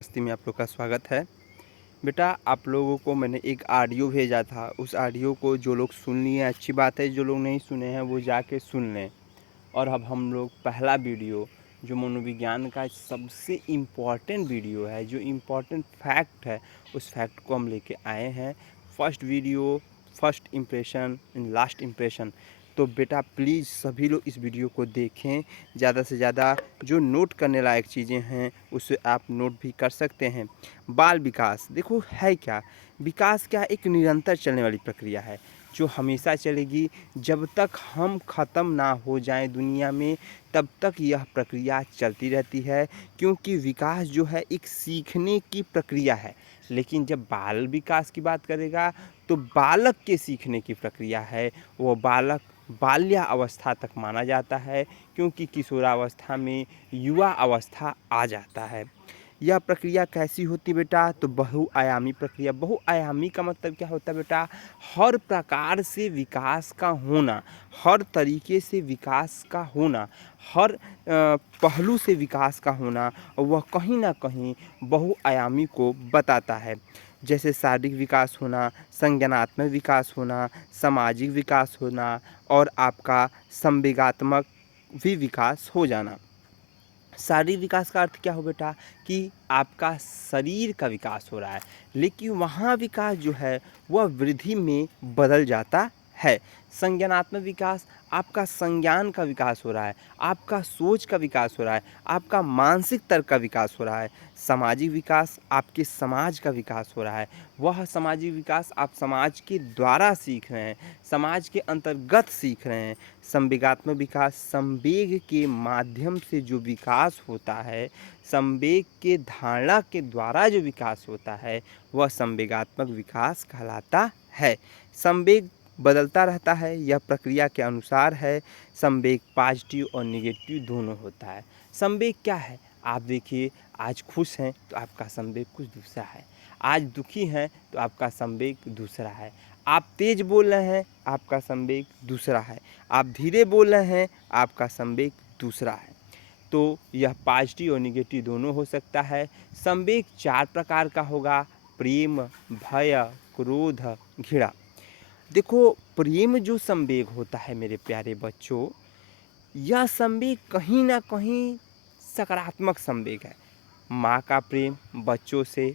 मस्ती में आप लोग का स्वागत है। बेटा आप लोगों को मैंने एक ऑडियो भेजा था, उस ऑडियो को जो लोग सुन लिए अच्छी बात है, जो लोग नहीं सुने हैं वो जाके सुन लें। और अब हम लोग पहला वीडियो जो मनोविज्ञान का सबसे इम्पॉर्टेंट वीडियो है, जो इम्पॉर्टेंट फैक्ट है, उस फैक्ट को हम लेके आए हैं। First video, first impression and last impression. तो बेटा प्लीज़ सभी लोग इस वीडियो को देखें। ज़्यादा से ज़्यादा जो नोट करने लायक चीज़ें हैं उसे आप नोट भी कर सकते हैं। बाल विकास देखो है क्या, विकास क्या एक निरंतर चलने वाली प्रक्रिया है जो हमेशा चलेगी। जब तक हम ख़त्म ना हो जाएं दुनिया में तब तक यह प्रक्रिया चलती रहती है, क्योंकि विकास जो है एक सीखने की प्रक्रिया है। लेकिन जब बाल विकास की बात करेगा तो बालक के सीखने की प्रक्रिया है। वो बालक बाल्या अवस्था तक माना जाता है, क्योंकि किशोरावस्था में युवा अवस्था आ जाता है। यह प्रक्रिया कैसी होती बेटा, तो बहुआयामी प्रक्रिया। बहुआयामी का मतलब क्या होता है बेटा, हर प्रकार से विकास का होना, हर तरीके से विकास का होना, हर पहलू से विकास का होना, वह कहीं ना कहीं बहुआयामी को बताता है। जैसे शारीरिक विकास होना, संज्ञानात्मक विकास होना, सामाजिक विकास होना और आपका संवेगात्मक भी विकास हो जाना। शारीरिक विकास का अर्थ क्या हो बेटा, कि आपका शरीर का विकास हो रहा है, लेकिन वहाँ विकास जो है वह वृद्धि में बदल जाता है। संज्ञानात्मक विकास, आपका संज्ञान का विकास हो रहा है, आपका सोच का विकास हो रहा है, आपका मानसिक तर्क का विकास हो रहा है। सामाजिक विकास, आपके समाज का विकास हो रहा है। वह सामाजिक विकास आप समाज के द्वारा सीख रहे हैं, समाज के अंतर्गत सीख रहे हैं। संवेगात्मक विकास, संवेग के माध्यम से जो विकास होता है, संवेग के धारणा के द्वारा जो विकास होता है, वह संवेगात्मक विकास कहलाता है। संवेग बदलता रहता है, यह प्रक्रिया के अनुसार है। संवेग पॉजिटिव और नेगेटिव दोनों होता है। संवेग क्या है, आप देखिए, आज खुश हैं तो आपका संवेग कुछ दूसरा है, आज दुखी हैं तो आपका संवेग दूसरा है। आप तेज बोल रहे हैं, आपका संवेग दूसरा है। आप धीरे बोल रहे हैं, आपका संवेग दूसरा है। तो यह पॉजिटिव और निगेटिव दोनों हो सकता है। संवेग 4 प्रकार का होगा: प्रेम, भय, क्रोध, घृणा। देखो, प्रेम जो संवेग होता है मेरे प्यारे बच्चों, यह संवेग कहीं ना कहीं सकारात्मक संवेग है। माँ का प्रेम बच्चों से,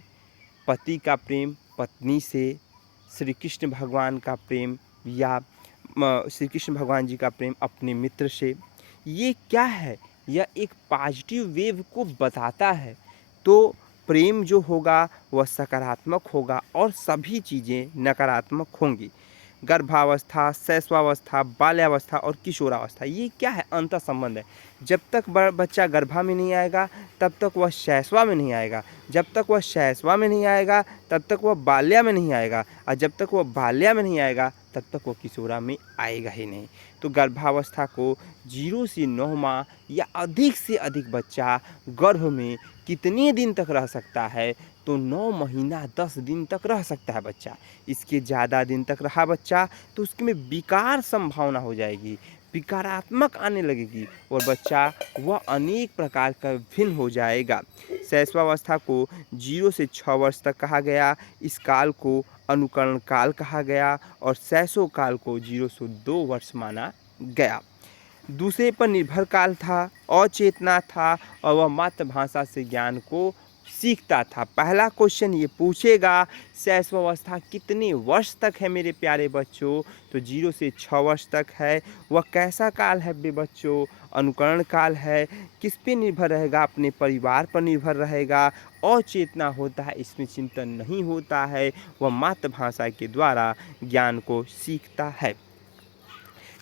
पति का प्रेम पत्नी से, श्री कृष्ण भगवान का प्रेम या श्री कृष्ण भगवान जी का प्रेम अपने मित्र से, ये क्या है, यह एक पॉजिटिव वेव को बताता है। तो प्रेम जो होगा वह सकारात्मक होगा और सभी चीज़ें नकारात्मक होंगी। गर्भावस्था, शैशवावस्था, बाल्यावस्था और किशोरावस्था, ये क्या है, अंतर संबंध है। जब तक बच्चा गर्भा में नहीं आएगा तब तक वह शैशवा में नहीं आएगा, जब तक वह शैशवा में नहीं आएगा तब तक वह बाल्या में नहीं आएगा, और जब तक वह बाल्या में नहीं आएगा तब तक वह किशोरा में आएगा ही नहीं। तो गर्भावस्था को 0 से 9 माह या अधिक से अधिक बच्चा गर्भ में कितने दिन तक रह सकता है, तो 9 महीना 10 दिन तक रह सकता है बच्चा। इसके ज़्यादा दिन तक रहा बच्चा तो उसमें विकार संभावना हो जाएगी, विकारात्मक आने लगेगी और बच्चा वह अनेक प्रकार का भिन्न हो जाएगा। शैशवावस्था को 0 से 6 वर्ष तक कहा गया, इस काल को अनुकरण काल कहा गया और शैशव काल को 0 से 2 वर्ष माना गया। दूसरे पर निर्भर काल था, अचेतना था और वह मातृभाषा से ज्ञान को सीखता था। पहला क्वेश्चन ये पूछेगा, शैशवावस्था कितने वर्ष तक है मेरे प्यारे बच्चों, तो 0 से 6 वर्ष तक है। वह कैसा काल है बे बच्चों, अनुकरण काल है। किस पे निर्भर रहेगा, अपने परिवार पर निर्भर रहेगा। अचेतना होता है, इसमें चिंतन नहीं होता है, वह मातृभाषा के द्वारा ज्ञान को सीखता है।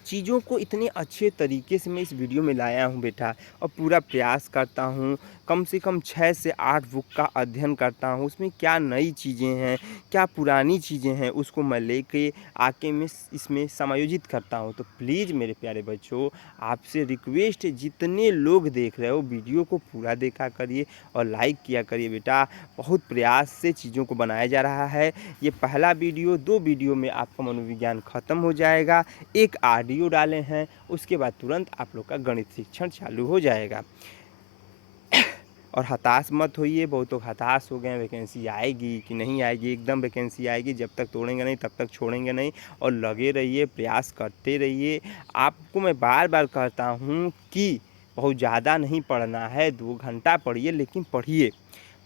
चीज़ों को इतने अच्छे तरीके से मैं इस वीडियो में लाया हूँ बेटा, और पूरा प्रयास करता हूँ, कम से कम 6 से 8 बुक का अध्ययन करता हूँ, उसमें क्या नई चीज़ें हैं, क्या पुरानी चीज़ें हैं, उसको मैं लेके आके मैं इसमें समायोजित करता हूँ। तो प्लीज़ मेरे प्यारे बच्चों, आपसे रिक्वेस्ट है, जितने लोग देख रहे हो वीडियो को पूरा देखा करिए और लाइक किया करिए बेटा। बहुत प्रयास से चीज़ों को बनाया जा रहा है। ये पहला वीडियो, 2 वीडियो में आपका मनोविज्ञान ख़त्म हो जाएगा। एक ऑडियो डाले हैं, उसके बाद तुरंत आप लोग का गणित शिक्षण चालू हो जाएगा। और हताश मत होइए, बहुत लोग हताश हो गए हैं वैकेंसी आएगी कि नहीं आएगी। एकदम वैकेंसी आएगी, जब तक तोड़ेंगे नहीं तब तक छोड़ेंगे नहीं। और लगे रहिए, प्रयास करते रहिए। आपको मैं बार बार कहता हूँ कि बहुत ज़्यादा नहीं पढ़ना है, 2 घंटा पढ़िए, लेकिन पढ़िए।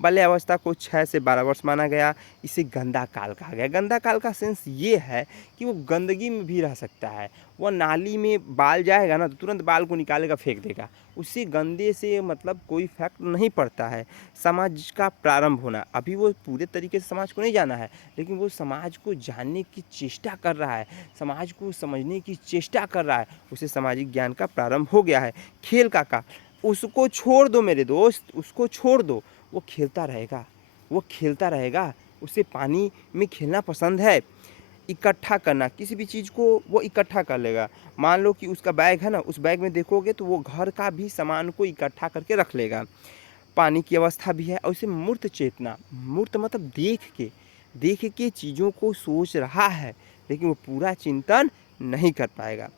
बाल्यावस्था को 6 से 12 वर्ष माना गया। इसे गंदा काल कहा गया। गंदा काल का सेंस ये है कि वो गंदगी में भी रह सकता है। वो नाली में बाल जाएगा ना तो तुरंत बाल को निकालेगा, फेंक देगा। उससे गंदे से मतलब कोई इफेक्ट नहीं पड़ता है। समाज का प्रारंभ होना, अभी वो पूरे तरीके से समाज को नहीं जाना है, लेकिन वो समाज को जानने की चेष्टा कर रहा है, समाज को समझने की चेष्टा कर रहा है। उसे सामाजिक ज्ञान का प्रारंभ हो गया है। खेल का काल, उसको छोड़ दो मेरे दोस्त, उसको छोड़ दो। वो खेलता रहेगा, वो खेलता रहेगा। उसे पानी में खेलना पसंद है। इकट्ठा करना, किसी भी चीज़ को वो इकट्ठा कर लेगा। मान लो कि उसका बैग है ना, उस बैग में देखोगे तो वो घर का भी सामान को इकट्ठा करके रख लेगा। पानी की अवस्था भी है। और उसे मूर्त चेतना, मूर्त मतलब देख के चीज़ों को सोच रहा है, लेकिन वो पूरा चिंतन नहीं कर पाएगा।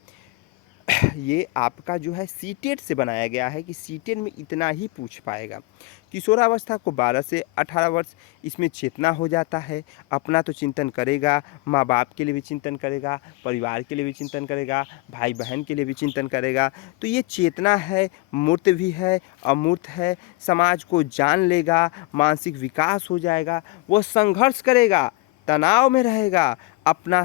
ये आपका जो है सीटेट से बनाया गया है कि सीटेट में इतना ही पूछ पाएगा। किशोरावस्था को 12 से 18 वर्ष, इसमें चेतना हो जाता है। अपना तो चिंतन करेगा, माँ बाप के लिए भी चिंतन करेगा, परिवार के लिए भी चिंतन करेगा, भाई बहन के लिए भी चिंतन करेगा। तो ये चेतना है, मूर्त भी है, अमूर्त है। समाज को जान लेगा, मानसिक विकास हो जाएगा। वो संघर्ष करेगा, तनाव में रहेगा, अपना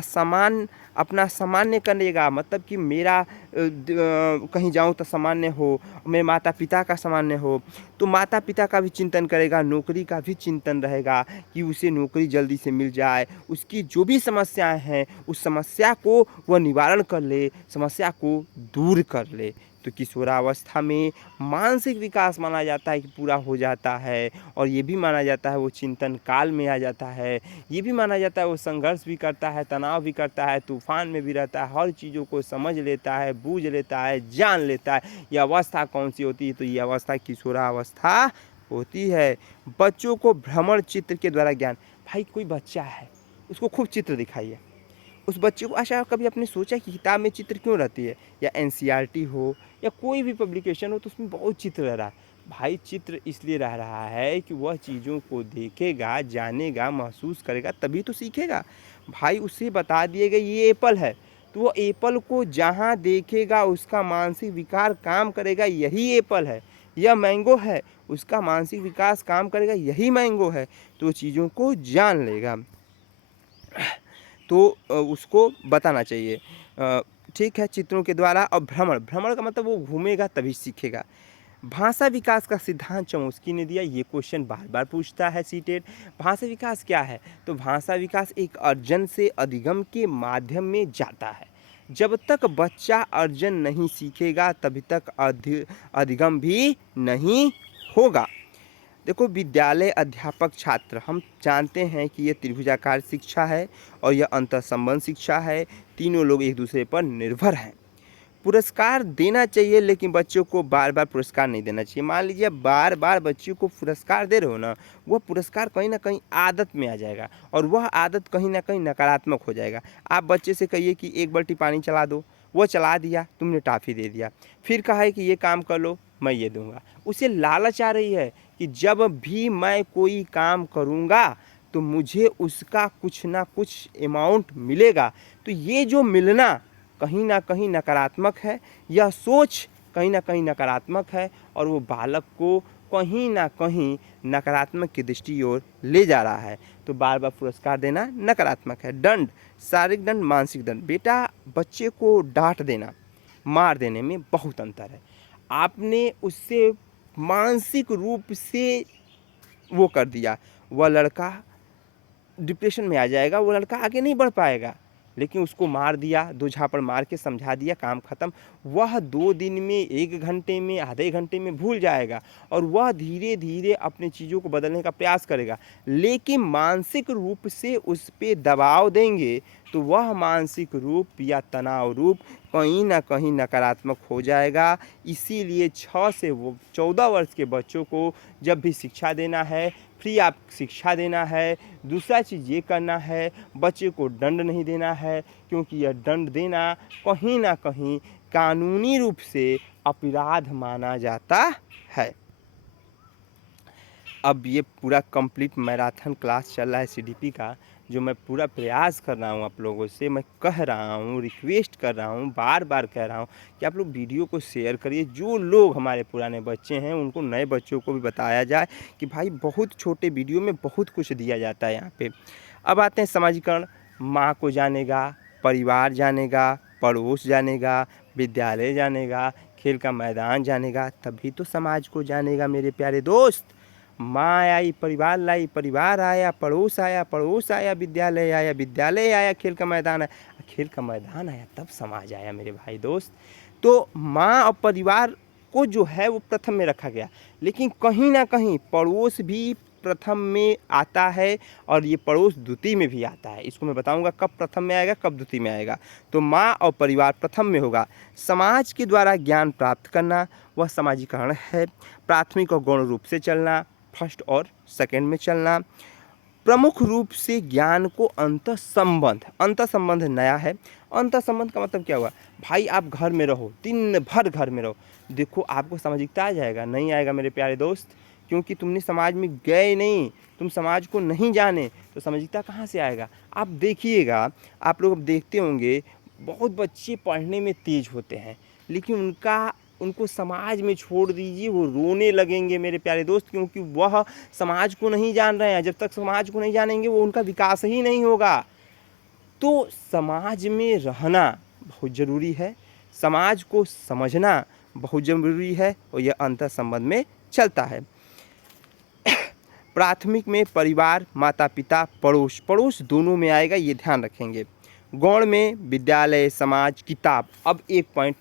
सामान्य करेगा। मतलब कि मेरा कहीं जाऊँ तो सामान्य हो, मेरे माता पिता का सामान्य हो, तो माता पिता का भी चिंतन करेगा। नौकरी का भी चिंतन रहेगा कि उसे नौकरी जल्दी से मिल जाए। उसकी जो भी समस्याएं हैं, उस समस्या को वह निवारण कर ले, समस्या को दूर कर ले। तो किशोरावस्था में मानसिक विकास माना जाता है कि पूरा हो जाता है। और ये भी माना जाता है वो चिंतन काल में आ जाता है। ये भी माना जाता है वो संघर्ष भी करता है, तनाव भी करता है, तूफान में भी रहता है, हर चीज़ों को समझ लेता है, बूझ लेता है, जान लेता है। ये अवस्था कौन सी होती है? तो ये अवस्था किशोरावस्था होती है। बच्चों को भ्रमण चित्र के द्वारा ज्ञान, भाई कोई बच्चा है उसको खूब चित्र दिखाइए। उस बच्चे को, अच्छा कभी आपने सोचा कि किताब में चित्र क्यों रहती है? या एनसीईआरटी हो या कोई भी पब्लिकेशन हो तो उसमें बहुत चित्र रह रहा है। भाई चित्र इसलिए रह रहा है कि वह चीज़ों को देखेगा, जानेगा, महसूस करेगा, तभी तो सीखेगा। भाई उसे बता दिएगा ये एप्पल है, तो वो एप्पल को जहाँ देखेगा उसका मानसिक विकार काम करेगा, यही एप्पल है। यह मैंगो है, उसका मानसिक विकास काम करेगा, यही मैंगो है। तो वो चीज़ों को जान लेगा। तो उसको बताना चाहिए। ठीक है, चित्रों के द्वारा। और भ्रमण, भ्रमण का मतलब वो घूमेगा तभी सीखेगा। भाषा विकास का सिद्धांत चॉम्स्की ने दिया। ये क्वेश्चन बार बार पूछता है सीटेट। भाषा विकास क्या है? तो भाषा विकास एक अर्जन से अधिगम के माध्यम में जाता है। जब तक बच्चा अर्जन नहीं सीखेगा तभी तक अधिगम भी नहीं होगा। देखो, विद्यालय, अध्यापक, छात्र, हम जानते हैं कि ये त्रिभुजाकार शिक्षा है और यह अंतर्संबंध शिक्षा है। तीनों लोग एक दूसरे पर निर्भर हैं। पुरस्कार देना चाहिए, लेकिन बच्चों को बार बार पुरस्कार नहीं देना चाहिए। मान लीजिए बार बार बच्चों को पुरस्कार दे रहे हो ना, वह पुरस्कार कहीं ना कहीं आदत में आ जाएगा और वह आदत कहीं ना कहीं नकारात्मक हो जाएगा। आप बच्चे से कहिए कि एक बाल्टी पानी चला दो, वो चला दिया, तुमने टॉफ़ी दे दिया। फिर कहा है कि ये काम कर लो, मैं ये दूंगा। उसे लालच आ रही है कि जब भी मैं कोई काम करूँगा तो मुझे उसका कुछ ना कुछ अमाउंट मिलेगा। तो ये जो मिलना कहीं ना कहीं नकारात्मक है। यह सोच कहीं ना कहीं नकारात्मक है और वो बालक को कहीं ना कहीं नकारात्मक की दृष्टि ओर ले जा रहा है। तो बार बार पुरस्कार देना नकारात्मक है। दंड, शारीरिक दंड, मानसिक दंड। बेटा, बच्चे को डांट देना, मार देने में बहुत अंतर है। आपने उससे मानसिक रूप से वो कर दिया, वह लड़का डिप्रेशन में आ जाएगा, वो लड़का आगे नहीं बढ़ पाएगा। लेकिन उसको मार दिया, 2 झापड़ मार के समझा दिया, काम ख़त्म। वह 2 दिन में, 1 घंटे में, आधे घंटे में भूल जाएगा और वह धीरे धीरे अपनी चीज़ों को बदलने का प्रयास करेगा। लेकिन मानसिक रूप से उस पर दबाव देंगे तो वह मानसिक रूप या तनाव रूप कहीं ना कहीं नकारात्मक हो जाएगा। इसीलिए 6 से 14 वर्ष के बच्चों को जब भी शिक्षा देना है, फ्री आप शिक्षा देना है। दूसरा चीज़ ये करना है, बच्चे को दंड नहीं देना है, क्योंकि यह दंड देना कहीं ना कहीं कानूनी रूप से अपराध माना जाता है। अब ये पूरा कंप्लीट मैराथन क्लास चल रहा है सीडीपी का, जो मैं पूरा प्रयास कर रहा हूँ आप लोगों से, मैं कह रहा हूँ, रिक्वेस्ट कर रहा हूँ, बार बार कह रहा हूँ कि आप लोग वीडियो को शेयर करिए। जो लोग हमारे पुराने बच्चे हैं उनको नए बच्चों को भी बताया जाए कि भाई बहुत छोटे वीडियो में बहुत कुछ दिया जाता है यहाँ पे। अब आते हैं समाजीकरण। माँ को जानेगा, परिवार जानेगा, पड़ोस जानेगा, विद्यालय जानेगा, खेल का मैदान जानेगा, तभी तो समाज को जानेगा मेरे प्यारे दोस्त। माँ आई, परिवार लाई, परिवार आया, पड़ोस आया, पड़ोस आया, विद्यालय आया, विद्यालय आया, खेल का मैदान आया, खेल का मैदान आया, तब समाज आया मेरे भाई दोस्त। तो माँ और परिवार को जो है वो प्रथम में रखा गया, लेकिन कहीं ना कहीं पड़ोस भी प्रथम में आता है और ये पड़ोस द्वितीय में भी आता है। इसको मैं बताऊंगा कब प्रथम में आएगा, कब द्वितीय में आएगा। तो माँ और परिवार प्रथम में होगा। समाज के द्वारा ज्ञान प्राप्त करना वह समाजीकरण है। प्राथमिक और गौण रूप से चलना, फर्स्ट और सेकंड में चलना। प्रमुख रूप से ज्ञान को अंतः संबंध नया है। अंतः संबंध का मतलब क्या हुआ? भाई आप घर में रहो, दिन भर घर में रहो, देखो आपको सामाजिकता आ जाएगा? नहीं आएगा मेरे प्यारे दोस्त, क्योंकि तुमने समाज में गए नहीं, तुम समाज को नहीं जाने, तो सामाजिकता कहाँ से आएगा? आप देखिएगा, आप लोग अब देखते होंगे बहुत बच्चे पढ़ने में तेज होते हैं, लेकिन उनको समाज में छोड़ दीजिए, वो रोने लगेंगे मेरे प्यारे दोस्त, क्योंकि वह समाज को नहीं जान रहे हैं। जब तक समाज को नहीं जानेंगे वो उनका विकास ही नहीं होगा। तो समाज में रहना बहुत ज़रूरी है, समाज को समझना बहुत ज़रूरी है, और यह अंतर संबंध में चलता है। प्राथमिक में परिवार, माता पिता, पड़ोस दोनों में आएगा, ये ध्यान रखेंगे। गौण में विद्यालय, समाज, किताब। अब एक पॉइंट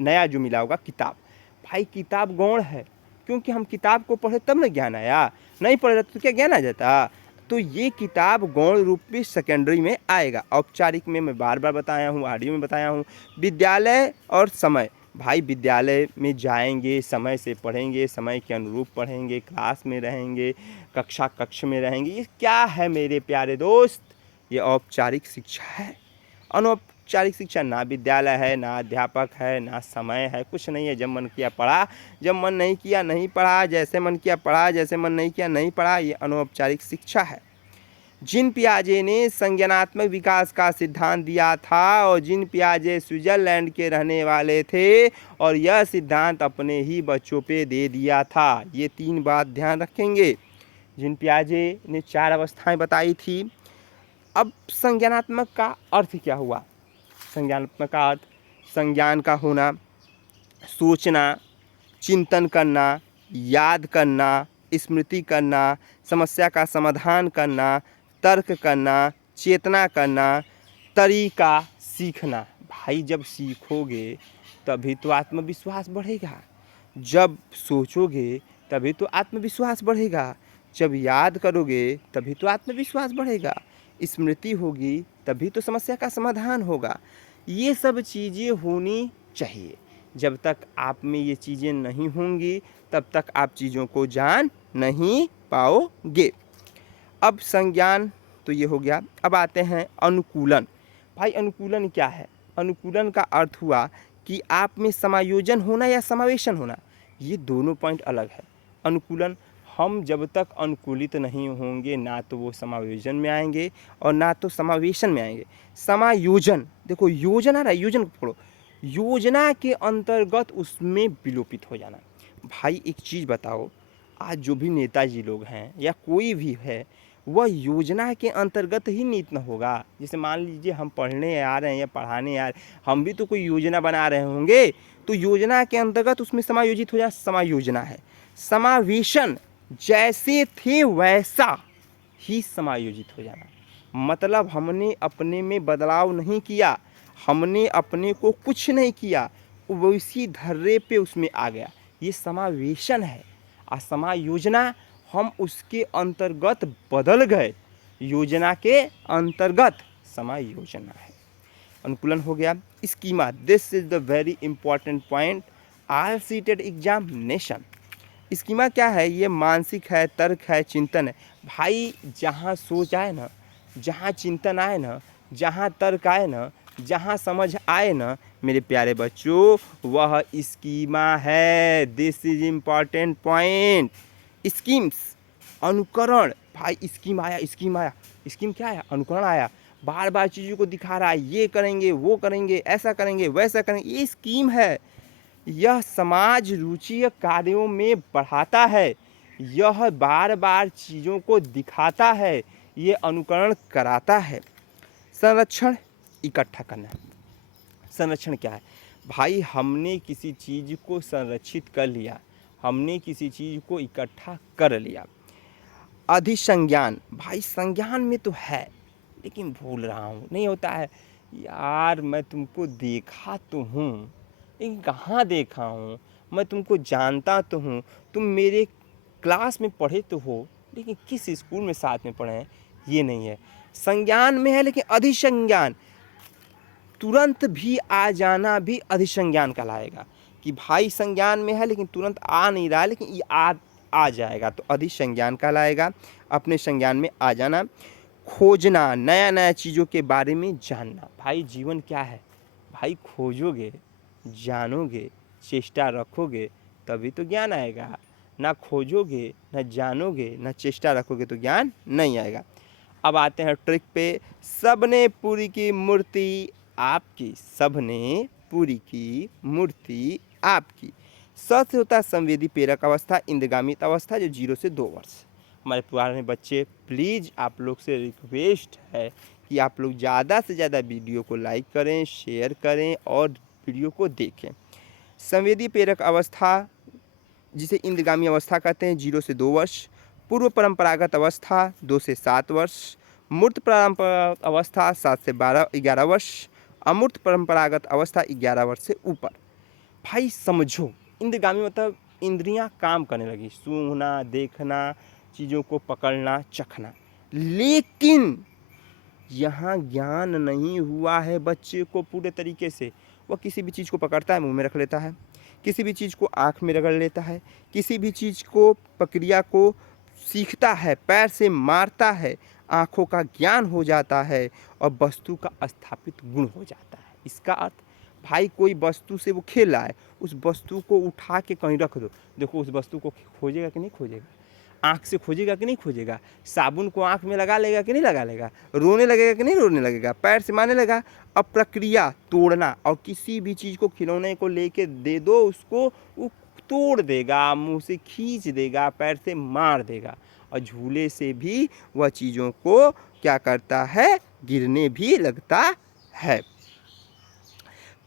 नया जो मिला होगा, किताब। भाई किताब गौण है, क्योंकि हम किताब को पढ़े तब ना ज्ञान आया, नहीं पढ़े तो क्या ज्ञान आ जाता? तो ये किताब गौण रूप में सेकेंडरी में आएगा। औपचारिक में मैं बार बार बताया हूँ, ऑडियो में बताया हूँ। विद्यालय और समय। भाई विद्यालय में जाएंगे, समय से पढ़ेंगे, समय के अनुरूप पढ़ेंगे, क्लास में रहेंगे, कक्ष में रहेंगे। ये क्या है मेरे प्यारे दोस्त? ये औपचारिक शिक्षा है। अनौपचारिक शिक्षा ना विद्यालय है, ना अध्यापक है, ना समय है, कुछ नहीं है। जब मन किया पढ़ा, जब मन नहीं किया नहीं पढ़ा, जैसे मन किया पढ़ा, जैसे मन नहीं किया नहीं पढ़ा। ये अनौपचारिक शिक्षा है। जीन पियाजे ने संज्ञानात्मक विकास का सिद्धांत दिया था, और जीन पियाजे स्विट्जरलैंड के रहने वाले थे, और यह सिद्धांत अपने ही बच्चों पे दे दिया था। ये 3 बात ध्यान रखेंगे। जीन पियाजे ने 4 अवस्थाएं बताई थी। अब संज्ञानात्मक का अर्थ क्या हुआ? संज्ञानात्मक का अर्थ संज्ञान का होना, सोचना, चिंतन करना, याद करना, स्मृति करना, समस्या का समाधान करना, तर्क करना, चेतना करना, तरीका सीखना। भाई जब सीखोगे तभी तो आत्मविश्वास बढ़ेगा, जब सोचोगे तभी तो आत्मविश्वास बढ़ेगा, जब याद करोगे तभी तो आत्मविश्वास बढ़ेगा, स्मृति होगी तभी तो समस्या का समाधान होगा। ये सब चीज़ें होनी चाहिए। जब तक आप में ये चीज़ें नहीं होंगी तब तक आप चीज़ों को जान नहीं पाओगे। अब संज्ञान तो ये हो गया। अब आते हैं अनुकूलन। भाई अनुकूलन क्या है? अनुकूलन का अर्थ हुआ कि आप में समायोजन होना या समावेशन होना। ये दोनों पॉइंट अलग है। अनुकूलन, हम जब तक अनुकूलित नहीं होंगे ना तो वो समायोजन में आएंगे और ना तो समावेशन में आएंगे। समायोजन, देखो योजना रहा, योजन पढ़ो, योजना के अंतर्गत उसमें विलोपित हो जाना। भाई एक चीज़ बताओ, आज जो भी नेताजी लोग हैं या कोई भी है, वह योजना के अंतर्गत ही नीत न होगा। जैसे मान लीजिए हम पढ़ने आ रहे हैं या पढ़ाने आ रहे हैं, हम भी तो कोई योजना बना रहे होंगे, तो योजना के अंतर्गत उसमें समायोजित हो जाना समायोजना है। समावेशन, जैसे थे वैसा ही समायोजित हो जाना, मतलब हमने अपने में बदलाव नहीं किया, हमने अपने को कुछ नहीं किया, वो इसी धर्रे पे उसमें आ गया, ये समावेशन है। और समायोजना, हम उसके अंतर्गत बदल गए, योजना के अंतर्गत समायोजना है। अनुकूलन हो गया। Schema, this is the very important point, all seated examination. Schema क्या है? ये मानसिक है, तर्क है, चिंतन है। भाई जहाँ सोच आए ना, जहाँ चिंतन आए ना, जहाँ तर्क आए ना, जहाँ समझ आए ना मेरे प्यारे बच्चों, वह स्कीमा है। This is important point. Schemes, अनुकरण, भाई स्कीम आया, स्कीम क्या आया, अनुकरण आया, बार बार चीज़ों को दिखा रहा है, ये करेंगे वो करेंगे, ऐसा करेंगे वैसा करेंगे, ये स्कीम है। यह समाज रुचि कार्यों में बढ़ाता है, यह बार बार चीज़ों को दिखाता है, ये अनुकरण कराता है। संरक्षण, इकट्ठा करना। संरक्षण क्या है भाई, हमने किसी चीज़ को संरक्षित कर लिया, हमने किसी चीज़ को इकट्ठा कर लिया। अधिसंज्ञान, भाई संज्ञान में तो है लेकिन भूल रहा हूँ, नहीं होता है यार, मैं तुमको देखा तो हूँ लेकिन कहाँ देखा हूँ, मैं तुमको जानता तो हूँ, तुम मेरे क्लास में पढ़े तो हो लेकिन किस स्कूल में साथ में पढ़े हैं ये नहीं है। संज्ञान में है लेकिन अधिसंज्ञान, तुरंत भी आ जाना भी अधिसंज्ञान कहलाएगा कि भाई संज्ञान में है लेकिन तुरंत आ नहीं रहा है, लेकिन ये आ जाएगा तो अधिसंज्ञान कहलाएगा, अपने संज्ञान में आ जाना। खोजना, नया नया चीज़ों के बारे में जानना। भाई जीवन क्या है भाई, खोजोगे, जानोगे, चेष्टा रखोगे तभी तो ज्ञान आएगा, ना खोजोगे, ना जानोगे, ना चेष्टा रखोगे तो ज्ञान नहीं आएगा। अब आते हैं ट्रिक पे। सबने पूरी की मूर्ति आपकी, सबने पूरी की मूर्ति आपकी। स से होता है संवेदी प्रेरक अवस्था, इंद्रगामित अवस्था जो 0 से 2 वर्ष। हमारे पुराने बच्चे प्लीज़ आप लोग से रिक्वेस्ट है कि आप लोग ज़्यादा से ज़्यादा वीडियो को लाइक करें, शेयर करें और वीडियो को देखें। संवेदी प्रेरक अवस्था जिसे इंद्रगामी अवस्था कहते हैं 0 से 2 वर्ष। पूर्व परंपरागत अवस्था 2 से 7 वर्ष। मूर्त परंपरागत अवस्था 7 से 11 वर्ष। अमूर्त परंपरागत अवस्था 11 वर्ष से ऊपर। भाई समझो, इंद्रगामी मतलब इंद्रियां काम करने लगी, सूंघना, देखना, चीज़ों को पकड़ना, चखना, लेकिन यहाँ ज्ञान नहीं हुआ है बच्चे को पूरे तरीके से। वह किसी भी चीज़ को पकड़ता है, मुंह में रख लेता है, किसी भी चीज़ को आँख में रगड़ लेता है, किसी भी चीज़ को प्रक्रिया को सीखता है, पैर से मारता है, आँखों का ज्ञान हो जाता है और वस्तु का स्थापित गुण हो जाता है। इसका अर्थ भाई कोई वस्तु से वो खेल रहा है, उस वस्तु को उठा के कहीं रख दो, देखो उस वस्तु को खोजेगा कि नहीं खोजेगा, आँख से खोजेगा कि नहीं खोजेगा, साबुन को आँख में लगा लेगा कि नहीं लगा लेगा, रोने लगेगा कि नहीं रोने लगेगा, पैर से मारने लगा। अब प्रक्रिया तोड़ना, और किसी भी चीज़ को खिलौने को लेके दे दो उसको, वो तोड़ देगा, मुंह से खींच देगा, पैर से मार देगा, और झूले से भी वह चीज़ों को क्या करता है, गिरने भी लगता है।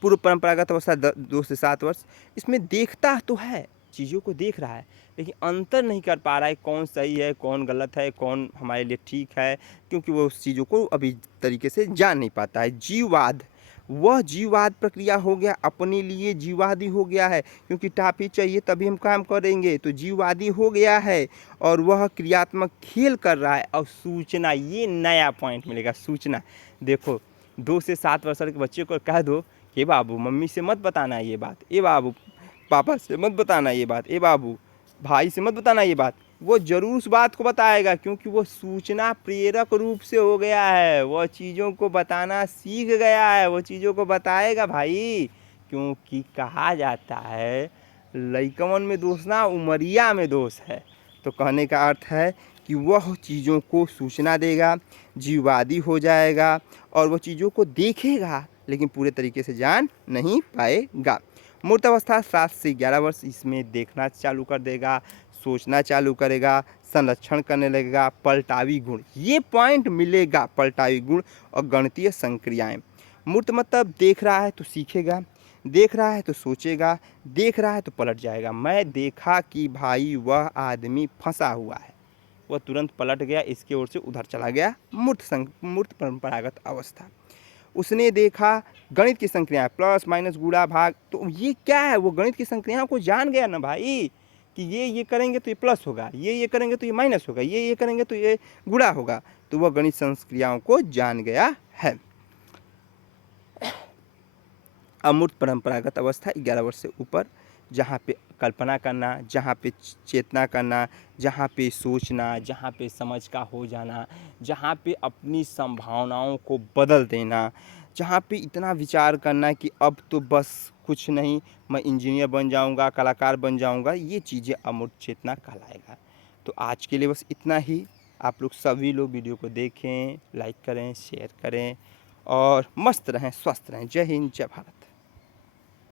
पूर्व परंपरागत अवस्था 2 से 7 वर्ष। इसमें देखता तो है, चीज़ों को देख रहा है, लेकिन अंतर नहीं कर पा रहा है कौन सही है, कौन गलत है, कौन हमारे लिए ठीक है, क्योंकि वो उस चीज़ों को अभी तरीके से जान नहीं पाता है। जीववाद, वह जीववाद प्रक्रिया हो गया, अपने लिए जीववादी हो गया है, क्योंकि टाफी चाहिए तभी हम काम करेंगे, तो जीववादी हो गया है और वह क्रियात्मक खेल कर रहा है। और सूचना, ये नया पॉइंट मिलेगा, सूचना। देखो 2 से 7 वर्ष के बच्चे को कह दो, ए बाबू मम्मी से मत बताना ये बात, ए बाबू पापा से मत बताना ये बात, ए बाबू भाई से मत बताना ये बात, वो जरूर उस बात को बताएगा, क्योंकि वो सूचना प्रेरक रूप से हो गया है, वह चीज़ों को बताना सीख गया है, वो चीज़ों को बताएगा भाई। क्योंकि कहा जाता है लइकवन में दोष ना, उमरिया में दोष है। तो कहने का अर्थ है कि वह चीज़ों को सूचना देगा, जीववादी हो जाएगा और वह चीज़ों को देखेगा लेकिन पूरे तरीके से जान नहीं पाएगा। मूर्त अवस्था 7 से 11 वर्ष, इसमें देखना चालू कर देगा, सोचना चालू करेगा, संरक्षण करने लगेगा, पलटावी गुण, ये पॉइंट मिलेगा, पलटावी गुण और गणितीय संक्रियाएं। मूर्त मतलब देख रहा है तो सीखेगा, देख रहा है तो सोचेगा, देख रहा है तो पलट जाएगा। मैं देखा कि भाई वह आदमी फंसा हुआ है, वह तुरंत पलट गया, इसके ओर से उधर चला गया, मूर्त परंपरागत अवस्था। उसने देखा गणित की संक्रियाएं, प्लस माइनस गुणा भाग, तो ये क्या है, वो गणित की संक्रियाओं को जान गया ना भाई, कि ये करेंगे तो ये प्लस होगा, ये करेंगे तो ये माइनस होगा, ये करेंगे तो ये गुणा होगा, तो वह गणित संक्रियाओं को जान गया है। अमूर्त परंपरागत अवस्था 11 वर्ष से ऊपर, जहाँ पे कल्पना करना, जहाँ पे चेतना करना, जहाँ पे सोचना, जहाँ पे समझ का हो जाना, जहाँ पे अपनी संभावनाओं को बदल देना, जहाँ पे इतना विचार करना कि अब तो बस कुछ नहीं, मैं इंजीनियर बन जाऊंगा, कलाकार बन जाऊंगा, ये चीज़ें अमूर्त चेतना कहलाएगा। तो आज के लिए बस इतना ही। आप लोग सभी लोग वीडियो को देखें, लाइक करें, शेयर करें और मस्त रहें, स्वस्थ रहें। जय हिंद, जय भारत।